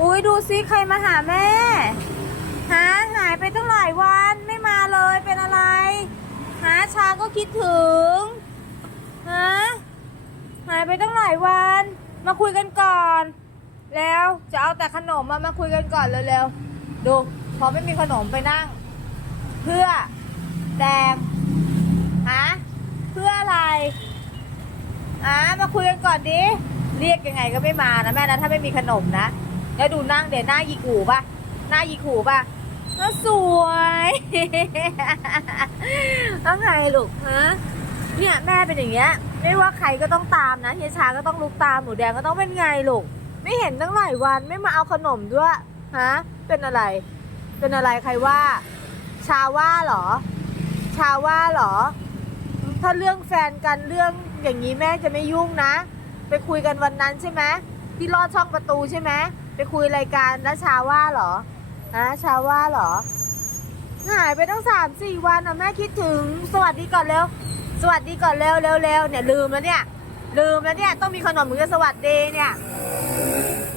อุ้ยดูซิใครมาหาแม่ หาหายไปตั้งหลายวันไม่มาเลยเป็นอะไร หาชาก็คิดถึงฮะหายไปตั้งหลายวัน มาคุยกันก่อน แล้วจะเอาแต่ขนมมามาคุยกันก่อนเร็วๆดูพอไม่มีขนมไปนั่ง เพื่อแดงฮะเพื่ออะไรอะมาคุยกันก่อนดิเรียกยังไงก็ไม่มานะแม่นะถ้าไม่มีขนมนะ แล้วดูนั่งเดี๋ยวหน้ายีกูป่ะ หน้ายีกูป่ะน่าสวยแล้วไงลูกฮะเนี่ยแม่เป็นอย่างเงี้ย ไม่ว่าใครก็ต้องตามนะเฮียชาก็ต้องลุกตามหนูแดงก็ต้องเป็นไงลูก ไม่เห็นตั้งหลายวันไม่มาเอาขนมด้วยฮะเป็นอะไร เป็นอะไรใครว่า ชาว่าหรอ ชาว่าหรอ ถ้าเรื่องแฟนกันเรื่องอย่างนี้แม่จะไม่ยุ่งนะ ไปคุยกันวันนั้นใช่ไหมที่ลอดช่องประตูใช่ไหม ไปคุยรายการแล้วชาว่าเหรอฮะชาว่าเหรอ หายไปตั้งสามสี่วันอะแม่คิดถึง สวัสดีก่อนเร็ว สวัสดีก่อนเร็วเร็วเร็วเนี่ยลืมแล้วเนี่ย ลืมแล้วเนี่ยต้องมีขนมถึงจะสวัสดีเนี่ย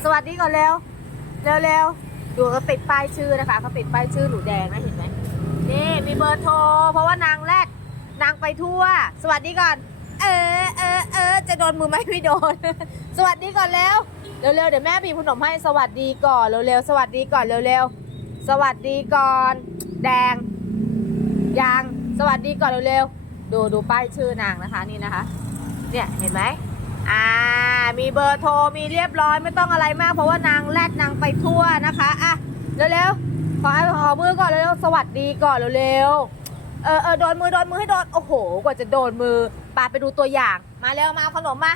สวัสดีก่อนเร็ว เร็วเร็วดูเขาติดป้ายชื่อนะคะเขาติดป้ายชื่อหนูแดงนะเห็นไหมนี่มีเบอร์โทร เพราะว่านางแรดนางไปทั่ว สวัสดีก่อน เออเออเออจะโดนมือไหมไม่โดน สวัสดีก่อนเร็ว เร็วเร็วเดี๋ยวแม่บีบขนมให้สวัสดีก่อนเร็วเร็วสวัสดีก่อนเร็วเร็วสวัสดีก่อน แดงยังสวัสดีก่อนเร็วเร็วดูดูป้ายชื่อนางนะคะนี่นะคะ เนี่ยเห็นไหมอ่ามีเบอร์โทรมีเรียบร้อยไม่ต้องอะไรมาก เพราะว่านางแรดนางไปทั่วนะคะอะเร็วๆขอให้ขอมือก่อนเร็วๆสวัสดีก่อนเร็วๆเออเออโดนมือโดนมือให้โดนโอ้โห กว่าจะโดนมือปาไปดูตัวอย่าง มาเร็วมาขนมมา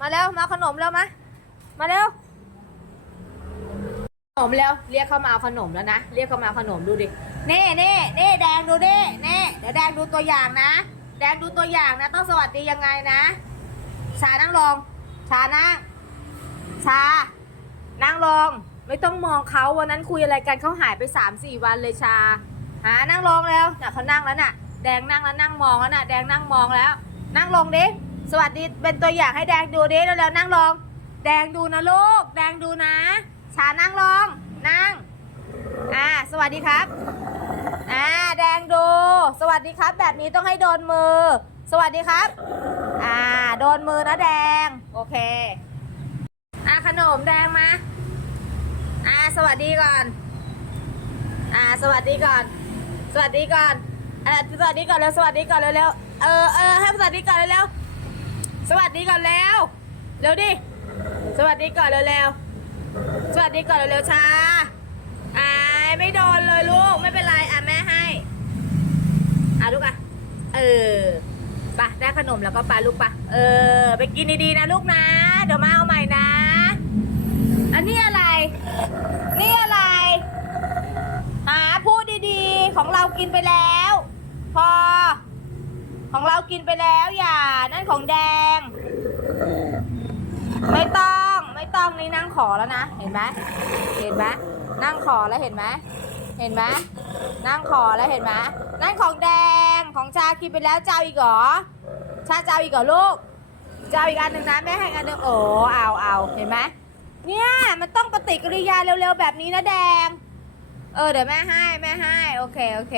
มาเร็วมาเอาขนมเร็วมา มาเร็วขนมเร็วเรียกเข้ามาเอาขนมแล้วนะเรียกเข้ามาเอาขนมดูดิเน่เน่เน่แดงดูเน่เน่เดี๋ยวแดงดูตัวอย่างนะ แดงดูตัวอย่างนะ ต้องสวัสดียังไงนะ ชานั่งลงชานั่งชานั่งลงไม่ต้องมองเขาวันนั้นคุยอะไรกันเขาหายไปสามสี่วันเลยชา หานั่งลงแล้วน่ะเขานั่งแล้วน่ะ แดงนั่งแล้วนั่งมองแล้วน่ะ แดงนั่งมองแล้ว นั่งลงดิสวัสดีเป็นตัวอย่างให้แดงดูดิเร็วๆนั่งลง แดงดูนะลูก แดงดูนะชานั่งลง นั่ง อ่า สวัสดีครับ อ่า แดงดู สวัสดีครับ แบบนี้ต้องให้โดนมือ สวัสดีครับ อ่า โดนมือนะแดง โอเค อ่าขนมแดงมา อ่า สวัสดีก่อน อ่า สวัสดีก่อน สวัสดีก่อนเออสวัสดีก่อนเร็ว สวัสดีก่อนเร็วๆเออเออให้สวัสดีก่อนเร็วๆสวัสดีก่อนแล้ว เร็วดิ สวัสดีก่อนเร็วๆ สวัสดีก่อนเร็วๆช้าอ่าไม่โดนเลยลูก ไม่เป็นไรอะแม่ให้ อะลูกอะ เออไปะได้ขนมแล้วก็ไปลูกปะเออ ไปกินดีๆนะลูกนะ เดี๋ยวมาเอาใหม่นะ อันนี้อะไร นี่อะไรหาพูดดีๆ ของเรากินไปแล้ว พอ ของเรากินไปแล้วอย่า นั่นของแดง ไม่ต้อง ต้องนี่นั่งขอแล้วนะ เห็นไหมเห็นไหมนั่งขอแล้วเห็นไหมเห็นไหมนั่งขอแล้วเห็นไหมนั่นของแดงของชากินไปแล้วเจ้าอีกเหรอชาเจ้าอีกเหรอลูกเจ้าอีกอันหนึ่งนะแม่ให้อันหนึ่งโอ้เอาเอาเห็นไหมเนี่ยมันต้องปฏิกิริยาเร็วๆแบบนี้นะแดง เออเดี๋ยวแม่ให้แม่ให้โอเคโอเค